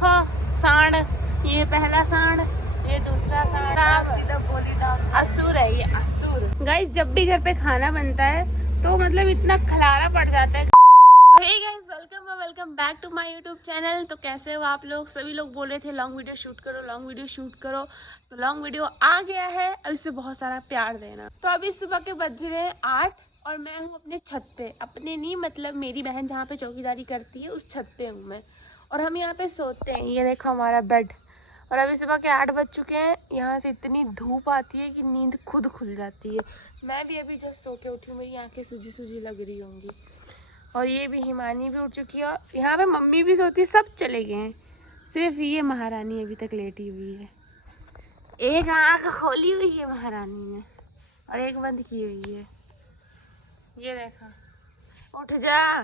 देखो सांड, ये पहला सांड, ये दूसरा सांड, सीधा बोली डाल। असुर है ये, असुर। गाइस जब भी घर पे खाना बनता है तो मतलब इतना खलारा पड़ जाता है। So hey guys, welcome back to my YouTube channel. तो कैसे हो आप लोग? सभी लोग बोल रहे थे लॉन्ग वीडियो शूट करो, लॉन्ग वीडियो शूट करो, तो लॉन्ग वीडियो आ गया है। अब इससे बहुत सारा प्यार देना। तो अभी सुबह के बज रहे हैं 8 और मैं हूँ अपने छत पे। अपने नहीं मतलब मेरी बहन जहाँ पे चौकीदारी करती है उस छत पे हूँ मैं, और हम यहाँ पे सोते हैं। ये देखो हमारा बेड। और अभी सुबह के 8 बज चुके हैं। यहाँ से इतनी धूप आती है कि नींद खुद खुल जाती है। मैं भी अभी जस्ट सो के उठी हूँ, मेरी आंखें सूजी सूजी लग रही होंगी। और ये भी हिमानी भी उठ चुकी है। यहाँ पे मम्मी भी सोती है, सब चले गए हैं, सिर्फ ये महारानी अभी तक लेटी हुई है। एक आँख खोली हुई है महारानी ने और एक बंद की हुई है। ये देखा, उठ जा।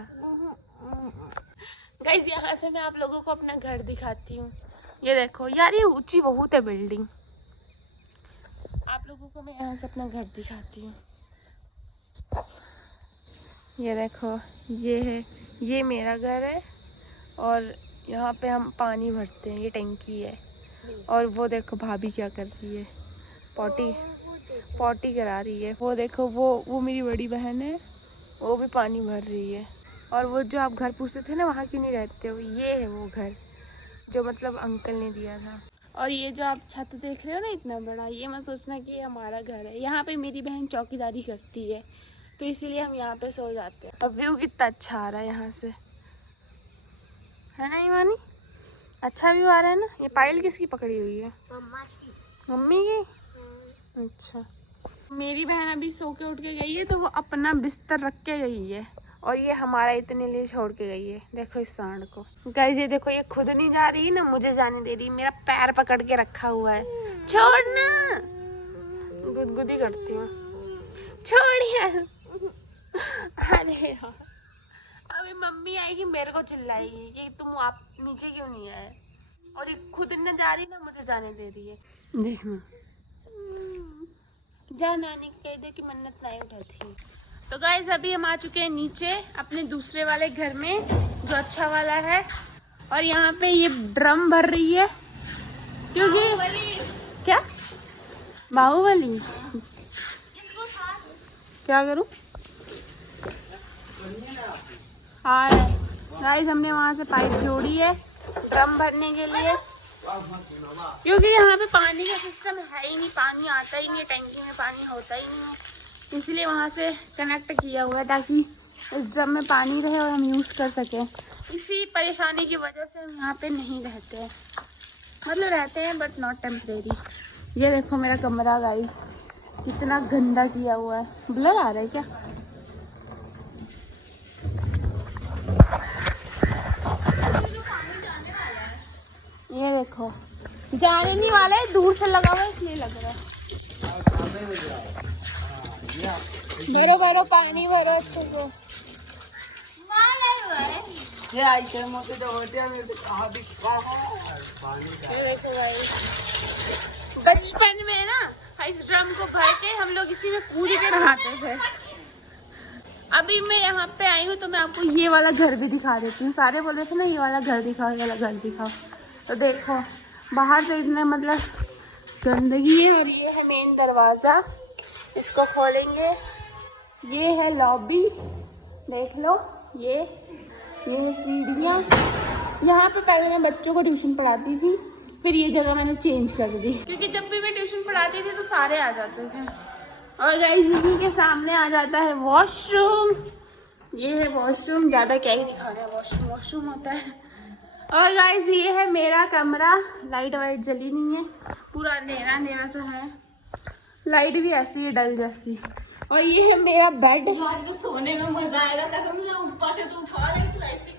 गाइस यहाँ से मैं आप लोगों को अपना घर दिखाती हूँ। ये देखो यार, ये ऊंची बहुत है बिल्डिंग। आप लोगों को मैं यहाँ से अपना घर दिखाती हूँ। ये देखो, ये है, ये मेरा घर है और यहाँ पे हम पानी भरते हैं। ये टंकी है। और वो देखो भाभी क्या कर रही है, पॉटी करा रही है। वो देखो, वो मेरी बड़ी बहन है, वो भी पानी भर रही है। और वो जो आप घर पूछते थे ना वहाँ क्यों नहीं रहते हो, ये है वो घर जो मतलब अंकल ने दिया था। और ये जो आप छत देख रहे हो ना इतना बड़ा, ये मत सोचना कि ये हमारा घर है। यहाँ पे मेरी बहन चौकीदारी करती है तो इसीलिए हम यहाँ पे सो जाते हैं। और व्यू कितना अच्छा आ रहा है यहाँ से, है ना ईमानी? अच्छा व्यू आ रहा है ना। ये पायल किसकी पकड़ी हुई है? मम्मी की। अच्छा, मेरी बहन अभी सो के उठ के गई है तो वो अपना बिस्तर रख के गई है और ये हमारा इतने लिए छोड़ के गई है। देखो इस सांड को। गाइस ये देखो, ये खुद नहीं जा रही ना मुझे जाने दे रही, मेरा पैर पकड़ के रखा हुआ है। छोड़ना, गुदगुदी करती हूँ, छोड़ यार। अरे यार, अभी मम्मी आएगी मेरे को चिल्लाएगी कि तुम आप नीचे क्यों नहीं आए। और ये खुद न जा रही ना मुझे जाने दे रही है। देखना, जा नानी कह दे कि मन्नत नहीं उठाती। तो गाइस अभी हम आ चुके हैं नीचे अपने दूसरे वाले घर में जो अच्छा वाला है। और यहाँ पे ये ड्रम भर रही है क्योंकि क्या बाहुबली, क्या करूँ? हाँ गाइस, हमने वहाँ से पाइप जोड़ी है ड्रम भरने के लिए, क्योंकि यहाँ पे पानी का सिस्टम है ही नहीं, पानी आता ही नहीं, टंकी में पानी होता ही नहीं है। इसलिए वहाँ से कनेक्ट किया हुआ है ताकि इस ड्रम में पानी रहे और हम यूज़ कर सकें। इसी परेशानी की वजह से हम यहाँ पे नहीं रहते हैं, मतलब रहते हैं बट नॉट टेम्परेरी। ये देखो मेरा कमरा गाइस, कितना गंदा किया हुआ है। ब्लर आ रहा है क्या? ये देखो, जाने नहीं वाला है, दूर से लगा हुआ है इसलिए लग रहा है। भरो भरो पानी भरो अच्छे से। बचपन में ना इस ड्रम को भर के हम लोग इसी में कूद के नहाते थे। अभी मैं यहाँ पे आई हूँ तो मैं आपको ये वाला घर भी दिखा देती हूँ। सारे बोल रहे थे ना ये वाला घर दिखाओ, ये वाला घर दिखाओ। तो देखो बाहर से इतना मतलब गंदगी है। और ये है मेन दरवाज़ा, इसको खोलेंगे। ये है लॉबी, देख लो। ये सीढ़ियाँ। यहाँ पे पहले मैं बच्चों को ट्यूशन पढ़ाती थी, फिर ये जगह मैंने चेंज कर दी क्योंकि जब भी मैं ट्यूशन पढ़ाती थी तो सारे आ जाते थे। और गाइस इसी के सामने आ जाता है वॉशरूम। ये है वॉशरूम, ज़्यादा क्या ही दिखा रहे हैं, वॉशरूम होता है। और गाइस ये है मेरा कमरा, लाइट वाइट जली नहीं है, पूरा अंधेरा सा है। लाइट भी ऐसी है डल जैसी। और ये है मेरा बेड। आज तो सोने में मजा आएगा कसम से, ऊपर से तो उठा ले तो ऐसे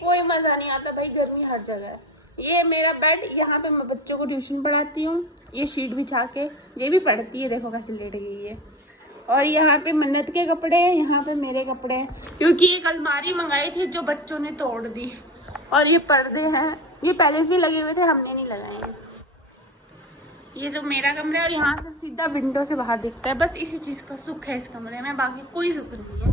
कोई मजा नहीं आता भाई, गर्मी हर जगह है। ये है मेरा बेड, यहाँ पे मैं बच्चों को ट्यूशन पढ़ाती हूँ। ये शीट बिछा के ये भी पढ़ती है, देखो कैसे लेट गई है। और यहाँ पे मन्नत के कपड़े हैं, यहाँ पे मेरे कपड़े हैं, क्योंकि एक अलमारी मंगाई थी जो बच्चों ने तोड़ दी। और ये पर्दे हैं, ये पहले से लगे हुए थे, हमने नहीं लगाए हैं। ये तो मेरा कमरा है और यहाँ से सीधा विंडो से बाहर दिखता है। बस इसी चीज़ का सुख है इस कमरे में, बाकी कोई सुख नहीं है।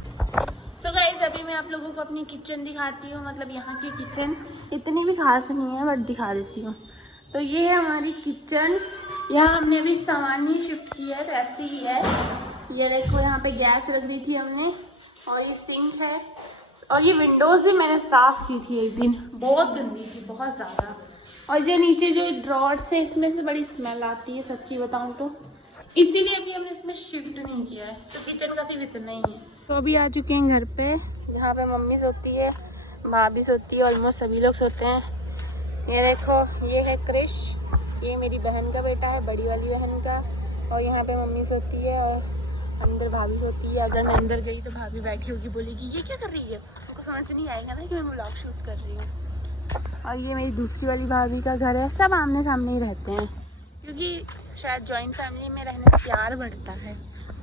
सो गाइस अभी मैं आप लोगों को अपनी किचन दिखाती हूँ, मतलब यहाँ की किचन इतनी भी खास नहीं है बट दिखा देती हूँ। तो ये है हमारी किचन। यहाँ हमने अभी सामान ही शिफ्ट किया है तो ऐसी ही है। ये देखो यहाँ पे गैस रख दी थी हमने और ये सिंक है और ये विंडोज़ भी मैंने साफ़ की थी एक दिन, बहुत गंदी थी, बहुत ज़्यादा। और ये नीचे जो ड्रॉट्स है इसमें से बड़ी स्मेल आती है सच्ची बताऊँ तो, इसीलिए अभी हमने इसमें शिफ्ट नहीं किया है। तो किचन का सिर्फ इतना ही है। तो अभी आ चुके हैं घर पे, जहाँ पे मम्मी सोती है, भाभी सोती है, ऑलमोस्ट सभी लोग सोते हैं। ये देखो ये है क्रिश, ये मेरी बहन का बेटा है, बड़ी वाली बहन का। और यहाँ पे मम्मी सोती है और अंदर भाभी सोती है। अगर मैं अंदर गई तो भाभी बैठी होगी, बोलेगी ये क्या कर रही है, उनको समझ नहीं आएगा ना कि मैं व्लॉग शूट कर रही हूँ। और ये मेरी दूसरी वाली भाभी का घर है, सब आमने सामने ही रहते हैं क्योंकि शायद जॉइंट फैमिली में रहने से प्यार बढ़ता है।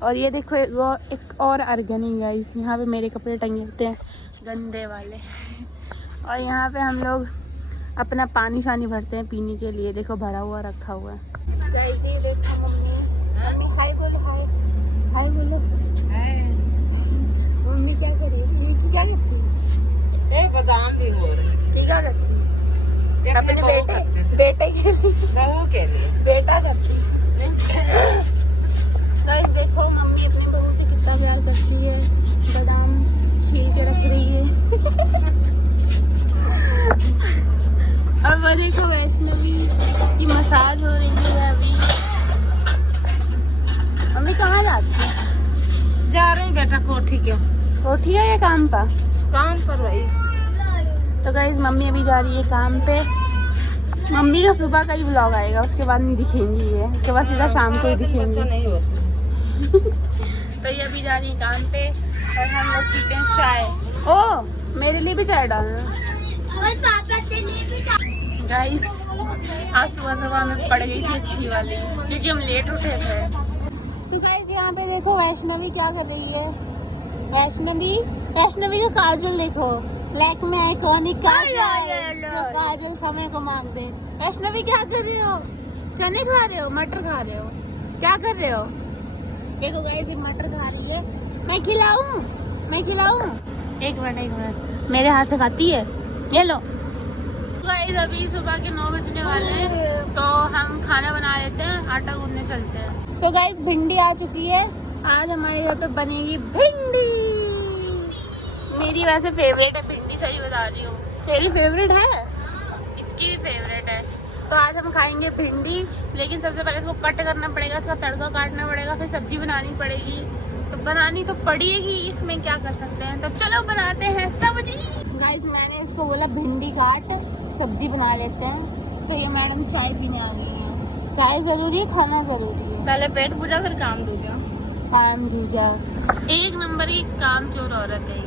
और ये देखो एक और अर्गनी गाइस, यहाँ पे मेरे कपड़े टंगे होते हैं गंदे वाले। और यहाँ पे हम लोग अपना पानी शानी भरते हैं पीने के लिए, देखो भरा हुआ रखा हुआ है गाइस। ये देखो मम्मी हाय बोलो, हाय बोलो। मम्मी क्या कर रही है, क्या करती है? बादाम भी हो रही थी। क्या करती है? अपने बेटे के लिए, बहू के लिए बेटा करती। गाइस देखो मम्मी अपनी बहू से कितना प्यार करती है, बादाम छील के रख रही है। और वो देखो वैष्णवी की मसाज हो रही है अभी। मम्मी कहाँ जाती है? जा रही बेटा कोठी के। कोठी है या काम पर? काम पर वही। तो गाइस मम्मी अभी जा रही है काम पे। मम्मी का सुबह का ही व्लॉग आएगा, उसके बाद नहीं दिखेंगी ये, उसके बाद सीधा शाम को ही दिखेंगी। नहीं होती। तो ये अभी जा रही है काम पे और हम लोग पीते हैं चाय। ओ मेरे लिए भी चाय डालना गाइस। आज सुबह सुबह हमें पड़ गई थी अच्छी वाली क्योंकि हम लेट उठे थे। तो गाइस यहाँ पे देखो वैष्णवी क्या कर रही है। वैष्णवी का काजल देखो, ब्लैक में आइकॉनिक काजल, जो काजल समय को मांग दे। वैष्णवी क्या कर रहे हो? चने खा रहे हो, मटर खा रहे हो, क्या कर रहे हो? देखो गाइस ये मटर खा रही है। मैं खिलाऊं? एक मिनट मेरे हाथ से खाती है, ये लो। गाइस अभी सुबह के 9 बजने वाले हैं तो हम खाना बना लेते हैं, आटा गूंदने चलते हैं। तो गाइस भिंडी आ चुकी है, आज हमारे घर पे बनेगी भिंडी। मेरी वैसे फेवरेट है भिंडी, सही बता रही हूँ। तेरी फेवरेट है? इसकी भी फेवरेट है। तो आज हम खाएंगे भिंडी, लेकिन सबसे पहले इसको कट करना पड़ेगा, इसका तड़का काटना पड़ेगा, फिर सब्जी बनानी पड़ेगी। तो बनानी तो पड़ेगी, इसमें क्या कर सकते हैं। तो चलो बनाते हैं सब्जी। गाइस मैंने इसको बोला भिंडी काट, सब्जी बना लेते हैं। तो ये मैडम चाय पीने आ गई है। चाय जरूरी है, खाना जरूरी है। पहले पेट पूजा फिर काम दूजा। काम दूजा। एक नंबर की कामचोर औरत है ये,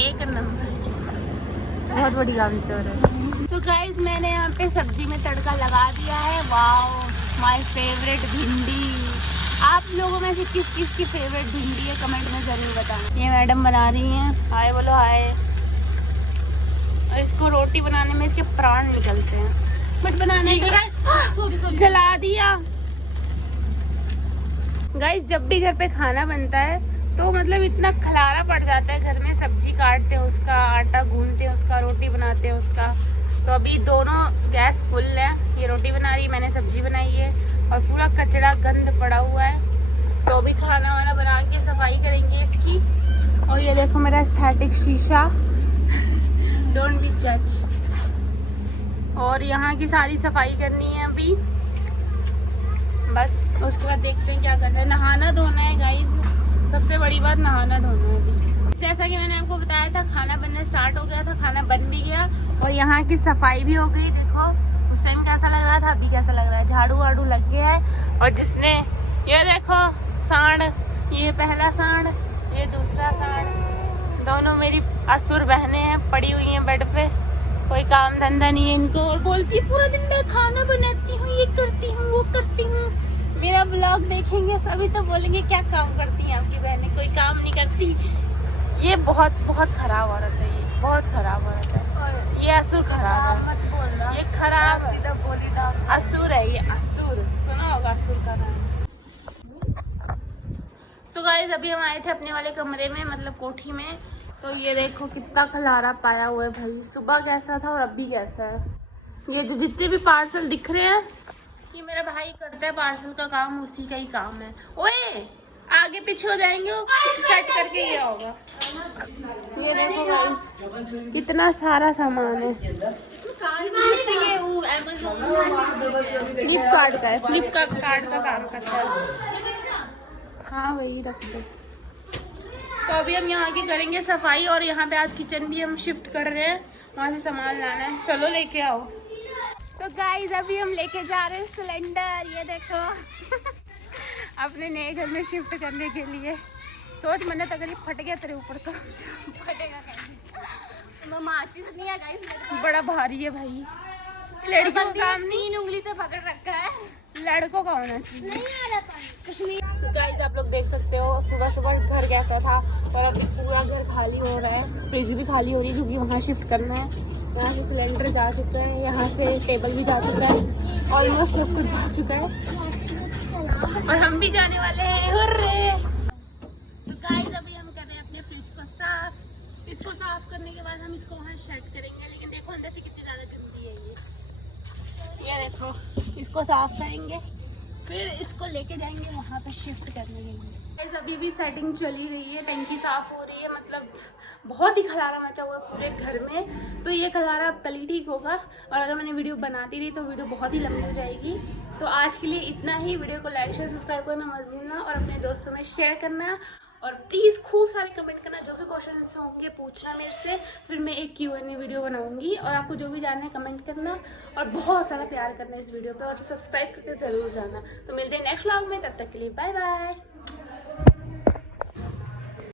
एक नंबर की, बहुत बड़ी कामचोर है। तो गाइस मैंने यहाँ पे सब्जी में तड़का लगा दिया है। वाओ माय फेवरेट भिंडी। आप लोगों में से किस किस की फेवरेट भिंडी है कमेंट में जरूर बताना। ये मैडम बना रही हैं, हाय बोलो हाय। और इसको रोटी बनाने में इसके प्राण निकलते हैं, बट बनाने के जला दिया। गाइस जब भी घर पे खाना बनता है तो मतलब इतना खलारा पड़ जाता है घर में। सब्जी काटते हैं उसका, आटा गूंदते हैं उसका, रोटी बनाते हैं उसका। तो अभी दोनों गैस फुल है, ये रोटी बना रही है, मैंने सब्जी बनाई है और पूरा कचरा गंद पड़ा हुआ है। तो अभी खाना वाना बना के सफाई करेंगे इसकी। और ये देखो मेरा एस्थेटिक शीशा, डोंट बी जज। और यहाँ की सारी सफाई करनी है अभी बस। उसके बाद देखते हैं क्या करना है। नहाना धोना है गाइस, सबसे बड़ी बात नहाना धोना है अभी। जैसा कि मैंने आपको बताया था खाना बनना स्टार्ट हो गया था, खाना बन भी गया और यहाँ की सफाई भी हो गई। देखो उस टाइम कैसा लग रहा था, अभी कैसा लग रहा है। झाड़ू वाड़ू लग गया है। और जिसने ये देखो सांड, ये पहला सांड, ये दूसरा सांड, दोनों मेरी असुर बहनें हैं, पड़ी हुई हैं बेड पे, कोई काम धंधा नहीं है इनको। और बोलती है पूरा दिन मैं खाना बनाती हूँ, ये करती हूँ, वो करती हूँ। मेरा ब्लॉग देखेंगे सभी तो बोलेंगे क्या काम करती हैं आपकी बहनें, कोई काम नहीं करती। ये बहुत बहुत खराब औरत है, ये बहुत खराब औरत है। ये असुर खराब है, ये खराब असुर है, ये असुर। सुना होगा असुर का नाम। सो गाइस गाइस अभी हम आए थे अपने वाले कमरे में, मतलब कोठी में। तो ये देखो कितना खलारा पाया हुआ है भाई। सुबह कैसा था और अभी कैसा है। ये जो जितने भी पार्सल दिख रहे हैं ये मेरा भाई करता है पार्सल का काम, उसी का ही काम है। ओए आगे पीछे हो जाएंगे, वो सेट करके गया होगा। ये देखो गाइस कितना सारा सामान है। फ्लिपकार्ट का है, फ्लिपकार्ट का काम करता है। हाँ वही रख दो। तो अभी हम यहाँ की करेंगे सफाई, और यहाँ पे आज किचन भी हम शिफ्ट कर रहे हैं, वहाँ से सामान लाना है। चलो लेके आओ। तो गाइस अभी हम लेके जा रहे हैं सिलेंडर, ये देखो अपने नए घर में शिफ्ट करने के लिए। सोच मैंने तो अगर ये फट गया तेरे ऊपर तो फटेगा कैसे। माचिस नहीं है गाइस, बड़ा भारी है भाई। लड़कों का काम नहीं, 3 उंगली से पकड़ रखा है, लड़कों का होना चाहिए। गाइस आप लोग देख सकते हो सुबह सुबह घर कैसा था, और अभी पूरा घर खाली हो रहा है। फ्रिज भी खाली हो रही है क्योंकि वहाँ शिफ्ट करना है। यहाँ से सिलेंडर जा चुका है, यहाँ से टेबल भी जा चुका है, ऑलमोस्ट सब कुछ जा चुका है, और हम भी जाने वाले हैं। हुर्रे! तो गाइस अभी हम कर रहे हैं अपने फ्रिज को साफ। इसको साफ करने के बाद हम इसको वहाँ सेट करेंगे। लेकिन देखो अंदर से कितनी ज़्यादा गंदी है ये देखो। इसको साफ करेंगे, फिर इसको लेके जाएंगे वहाँ पे शिफ्ट करने के लिए। गाइस अभी भी सेटिंग चली रही है, टंकी साफ हो रही है, मतलब बहुत ही खलारा मचा हुआ है पूरे घर में। तो ये खलारा अब कल ही ठीक होगा, और अगर मैंने वीडियो बनाती रही तो वीडियो बहुत ही लंबी हो जाएगी। तो आज के लिए इतना ही। वीडियो को लाइक शेयर सब्सक्राइब करना मत भूलना, और अपने दोस्तों में शेयर करना, और प्लीज़ खूब सारे कमेंट करना। जो भी क्वेश्चन होंगे पूछना मेरे से, फिर मैं एक Q&A वीडियो बनाऊंगी। और आपको जो भी जानना है कमेंट करना, और बहुत सारा प्यार करना इस वीडियो पे, और सब्सक्राइब करके ज़रूर जाना। तो मिलते हैं नेक्स्ट व्लॉग में, तब तक के लिए बाय बाय।